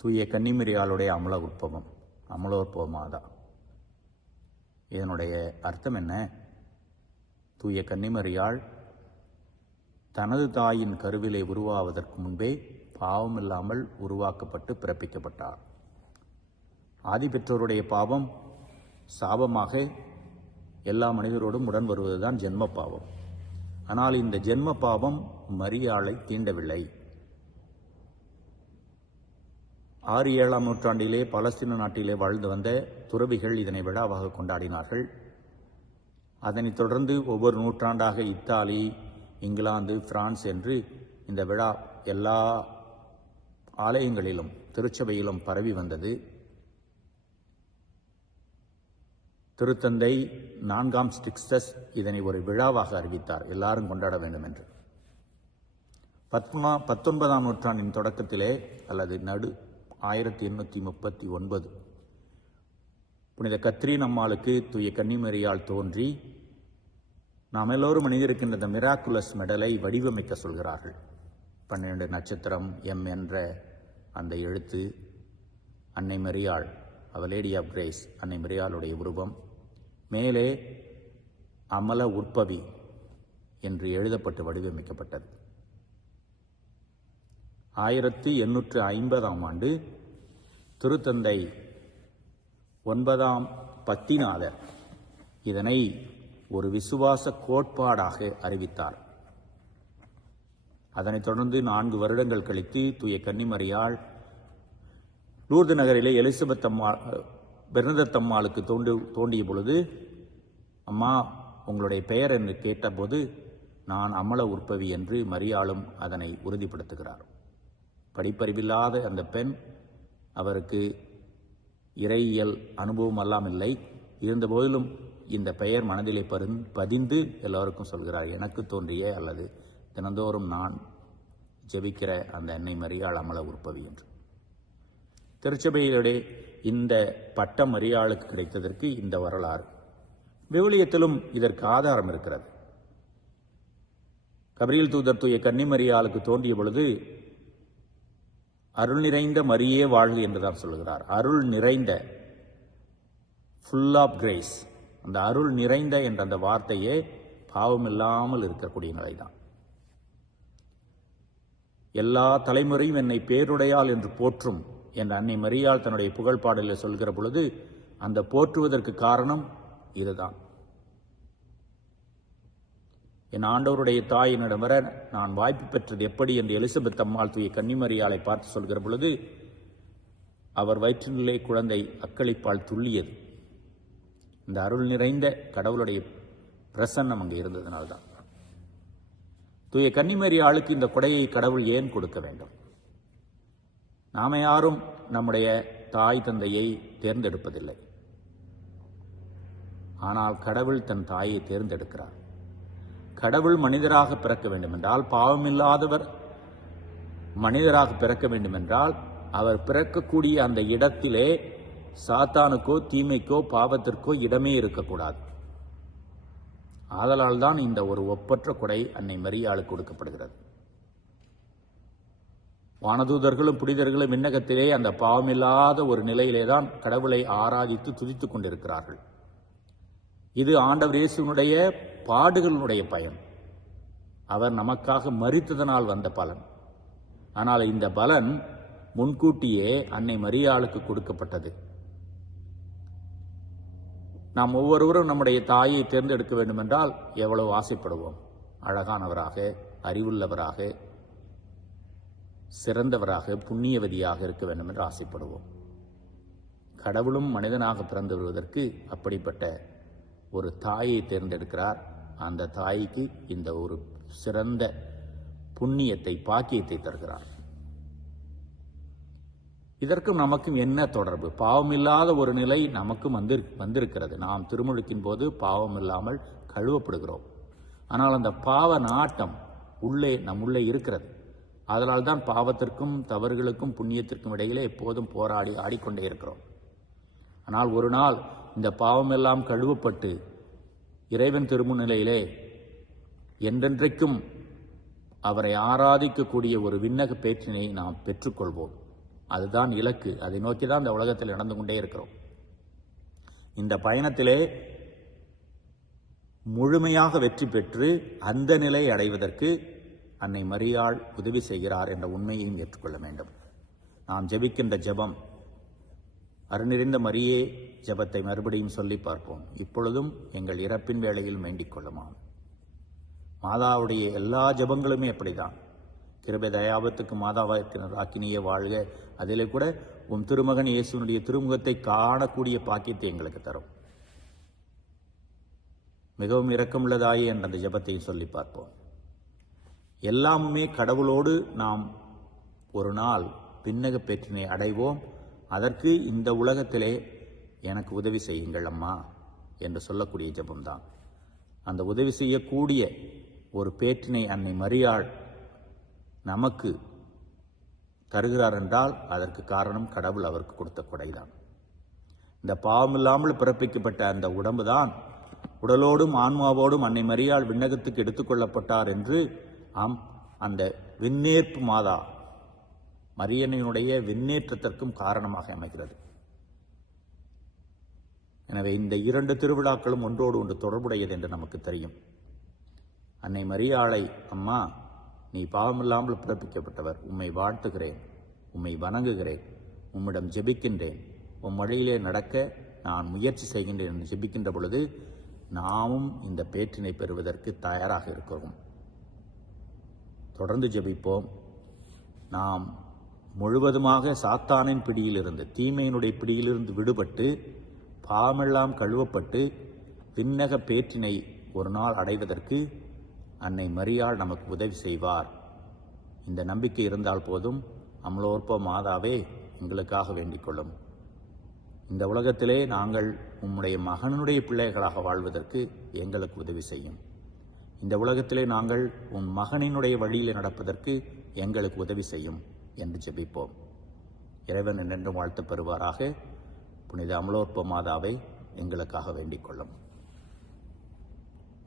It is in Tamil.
தூய கன்னிமரியாளுடைய அமல உற்பவம் அமலோற்பவமாதா இதனுடைய அர்த்தம் என்ன? தூய கன்னிமரியாள் தனது தாயின் கருவிலே உருவாவதற்கு முன்பே பாவமில்லாமல் உருவாக்கப்பட்டு பிறப்பிக்கப்பட்டார். ஆதி பெற்றோருடைய பாவம் சாபமாக எல்லா மனிதரோடும் உடன் வருவதுதான் ஜென்ம பாவம். ஆனால் இந்த ஜென்ம பாவம் மரியாளை தீண்டவில்லை. ஆறு ஏழாம் நூற்றாண்டிலே பலஸ்தீன நாட்டிலே வாழ்ந்து வந்த துறவிகள் இதனை விழாவாக கொண்டாடினார்கள். அதனைத் தொடர்ந்து ஒவ்வொரு நூற்றாண்டாக இத்தாலி இங்கிலாந்து பிரான்ஸ் என்று இந்த விழா எல்லா ஆலயங்களிலும் திருச்சபையிலும் பரவி வந்தது. திருத்தந்தை நான்காம் ஸ்டிக்ஸஸ் இதனை ஒரு விழாவாக அறிவித்தார். எல்லாரும் கொண்டாட வேண்டும் என்று பத்மா பத்தொன்பதாம் நூற்றாண்டின் தொடக்கத்திலே அல்லது நடு ஆயிரத்தி எண்ணூற்றி முப்பத்தி ஒன்பது. புனித கத்ரீன் அம்மாளுக்கு தூய கன்னிமரியால் தோன்றி நாம் எல்லோரும் அணிந்திருக்கின்ற இந்த மிராக்குலஸ் மெடலை வடிவமைக்க சொல்கிறார்கள். பன்னிரண்டு நட்சத்திரம் எம் என்ற அந்த எழுத்து அன்னை மரியாள் அவ லேடி ஆஃப் கிரேஸ் அன்னை மரியாளுடைய உருவம் மேலே அமல உற்பவி என்று எழுதப்பட்டு வடிவமைக்கப்பட்டது. ஆயிரத்தி எண்ணூற்று ஐம்பதாம் ஆண்டு திருத்தந்தை ஒன்பதாம் பத்திநாதர் இதனை ஒரு விசுவாச கோட்பாடாக அறிவித்தார். அதனைத் தொடர்ந்து நான்கு வருடங்கள் கழித்து தூய கன்னிமரியாள் லூர்து நகரிலே எலிசபெத் அம்மா பெர்னதத் அம்மாளுக்கு தோண்டு தோண்டிய பொழுது அம்மா உங்களுடைய பெயர் என்று கேட்டபோது நான் அமல உற்பவி என்று மரியாளும் அதனை உறுதிப்படுத்துகிறார். படிப்பறிவில்லாத அந்த பெண் அவருக்கு இறையியல் அனுபவம் எல்லாம் இல்லை இருந்தபோதிலும் இந்த பெயர் மனதிலே பருந் பதிந்து எல்லோருக்கும் சொல்கிறார். எனக்கு தோன்றிய அல்லது தினந்தோறும் நான் ஜெபிக்கிற அந்த அன்னை மரியாள் அமல உற்பவி என்று. திருச்சபையிலே இந்த பட்டம் மரியாளுக்கு கிடைத்ததற்கு இந்த வரலாறு. விவிலியத்திலும் இதற்கு ஆதாரம் இருக்கிறது. கபிரியல் தூதர் தூய கன்னிமரியாளுக்கு தோன்றிய பொழுது அருள் நிறைந்த மரியே வாழ்க என்றுதான் சொல்கிறார் அருள் நிறைந்த ஃபுல் ஆஃப் கிரேஸ் அந்த அருள் நிறைந்த என்ற அந்த வார்த்தையே பாவம் இல்லாமல் இருக்கக்கூடிய நிலைதான். எல்லா தலைமுறையும் என்னை பேருடையால் என்று போற்றும் என்ற அன்னை மரியாள் தன்னுடைய புகழ்பாடலில் சொல்கிற பொழுது அந்த போற்றுவதற்கு காரணம் இதுதான். என் ஆண்டவருடைய தாயினிடம் வர நான் வாய்ப்பு பெற்றது எப்படி என்று எலிசபெத் அம்மாள் தூய கன்னிமரியாளை பார்த்து சொல்கிற பொழுது அவர் வயிற்றினிலே குழந்தை அக்களிப்பால் துள்ளியது. இந்த அருள் நிறைந்த கடவுளுடைய பிரசன்னம் அங்கே இருந்ததுனால்தான். தூய கன்னிமரியாளுக்கு இந்த கொடையை கடவுள் ஏன் கொடுக்க வேண்டும்? நாம யாரும் நம்முடைய தாய் தந்தையை தேர்ந்தெடுப்பதில்லை. ஆனால் கடவுள் தன் தாயை தேர்ந்தெடுக்கிறார். கடவுள் மனிதராக பிறக்க வேண்டுமென்றால் பாவமில்லாதவர் மனிதராக பிறக்க வேண்டுமென்றால் அவர் பிறக்கக்கூடிய அந்த இடத்திலே சாத்தானுக்கோ தீமைக்கோ பாவத்திற்கோ இடமே இருக்கக்கூடாது. ஆதலால் தான் இந்த ஒரு ஒப்பற்ற கொடை அன்னை மரியாளுக்கு கொடுக்கப்படுகிறது. வானதூதர்களும் புனிதர்களும் விண்ணகத்திலே அந்த பாவமில்லாத ஒரு நிலையிலே தான் கடவுளை ஆராதித்து துதித்துக் கொண்டிருக்கிறார்கள். இது ஆண்டவர் இயேசுனுடைய பாடுகளினுடைய பயன். அவர் நமக்காக மறித்ததனால் வந்த பலன். ஆனால் இந்த பலன் முன்கூட்டியே அன்னை மரியாளுக்கு கொடுக்கப்பட்டது. நாம் ஒவ்வொருவரும் நம்முடைய தாயை தேர்ந்தெடுக்க வேண்டுமென்றால் எவ்வளவு ஆசைப்படுவோம். அழகானவராக அறிவுள்ளவராக சிறந்தவராக புண்ணியவதியாக இருக்க வேண்டும் என்று ஆசைப்படுவோம். கடவுளும் மனிதனாக பிறந்து வருவதற்கு அப்படிப்பட்ட ஒரு தாயை தேர்ந்தெடுக்கிறார். அந்த தாய்க்கு இந்த ஒரு சிறந்த புண்ணியத்தை பாக்கியத்தை தருகிறார். இதற்கும் நமக்கும் என்ன தொடர்பு? பாவமில்லாத ஒரு நிலை நமக்கும் வந்து வந்திருக்கிறது. நாம் திருமுழுக்கின் போது பாவம் இல்லாமல் கழுவப்படுகிறோம். ஆனால் அந்த பாவ நாட்டம் உள்ளே நம் உள்ளே இருக்கிறது. அதனால் தான் பாவத்திற்கும் தவறுகளுக்கும் புண்ணியத்திற்கும் இடையிலே எப்போதும் போராடி ஆடிக்கொண்டே இருக்கிறோம். ஆனால் ஒரு நாள் இந்த பாவமெல்லாம் கழுவப்பட்டு இறைவன் திருமுன்னிலையிலே என்றென்றைக்கும் அவரை ஆராதிக்கக்கூடிய ஒரு விண்ணக பேற்றினை நாம் பெற்றுக்கொள்வோம். அதுதான் இலக்கு. அதை நோக்கி தான் இந்த உலகத்தில் நடந்து கொண்டே இருக்கிறோம். இந்த பயணத்திலே முழுமையாக வெற்றி பெற்று அந்த நிலை அடைவதற்கு அன்னை மரியாள் உதவி செய்கிறார் என்ற உண்மையையும் ஏற்றுக்கொள்ள வேண்டும். நாம் ஜெபிக்கின்ற ஜெபம் அருணிறிந்த மரியே ஜெபத்தை மறுபடியும் சொல்லி பார்ப்போம். இப்பொழுதும் எங்கள் இறப்பின் வேளையில் வேண்டிக் கொள்ளுமாம். மாதாவுடைய எல்லா ஜெபங்களுமே அப்படிதான். கிருபை தயாபத்துக்கு மாதாவாக்கினர் ஆக்கினியே வாழ்க. அதிலே கூட உன் திருமகன் இயேசுனுடைய திருமுகத்தை காணக்கூடிய பாக்கியத்தை எங்களுக்கு தரும். மிகவும் இரக்கமுள்ளதாயே என்ற அந்த ஜெபத்தையும் சொல்லி பார்ப்போம். எல்லாமுமே கடவுளோடு நாம் ஒரு நாள் பின்னக பெற்றினை அடைவோம். அதற்கு இந்த உலகத்திலே எனக்கு உதவி செய்யுங்கள் அம்மா என்று சொல்லக்கூடிய ஜபம்தான். அந்த உதவி செய்யக்கூடிய ஒரு பேற்றினை அன்னை மரியாள் நமக்கு தருகிறார் என்றால் அதற்கு காரணம் கடவுள் அவருக்கு கொடுத்த கொடைதான். இந்த பாவம் இல்லாமல் பிறப்பிக்கப்பட்ட அந்த உடம்பு தான் உடலோடும் ஆன்மாவோடும் அன்னை மரியாள் விண்ணகத்துக்கு எடுத்துக்கொள்ளப்பட்டார் என்று ஆம் அந்த விண்ணேற்பு மாதா மரியனையுடைய விண்ணேற்றத்திற்கும் காரணமாக அமைகிறது. எனவே இந்த இரண்டு திருவிழாக்களும் ஒன்றோடு ஒன்று தொடர்புடையது என்று நமக்கு தெரியும். அன்னை மரியாளை அம்மா நீ பாவமில்லாமல் பிறப்பிக்கப்பட்டவர் உம்மை வாழ்த்துகிறேன். உம்மை வணங்குகிறேன். உம்மிடம் ஜெபிக்கின்றேன். உம் வழியிலே நடக்க நான் முயற்சி செய்கின்றேன் என்று ஜெபிக்கின்ற பொழுது நாமும் இந்த பேற்றினை பெறுவதற்கு தயாராக இருக்கிறோம். தொடர்ந்து ஜெபிப்போம். நாம் முழுவதுமாக சாத்தானின் பிடியிலிருந்து தீமையினுடைய பிடியிலிருந்து விடுபட்டு பாவமெல்லாம் கழுவப்பட்டு விண்ணக பேற்றினை ஒரு நாள் அடைவதற்கு அன்னை மரியாள் நமக்கு உதவி செய்வார். இந்த நம்பிக்கை இருந்தால் போதும் அமலோற்ப மாதாவே எங்களுக்காக வேண்டிக் கொள்ளும். இந்த உலகத்திலே நாங்கள் உம்முடைய மகனுடைய பிள்ளைகளாக வாழ்வதற்கு எங்களுக்கு உதவி செய்யும். இந்த உலகத்திலே நாங்கள் உன் மகனினுடைய வழியில் நடப்பதற்கு எங்களுக்கு உதவி செய்யும் என்று ஜெபிப்போம். இறைவன் என்றென்றும் வாழ்த்து பெறுவாராக. புனித அமலோற்ப மாதாவை எங்களுக்காக வேண்டிக் கொள்ளும்.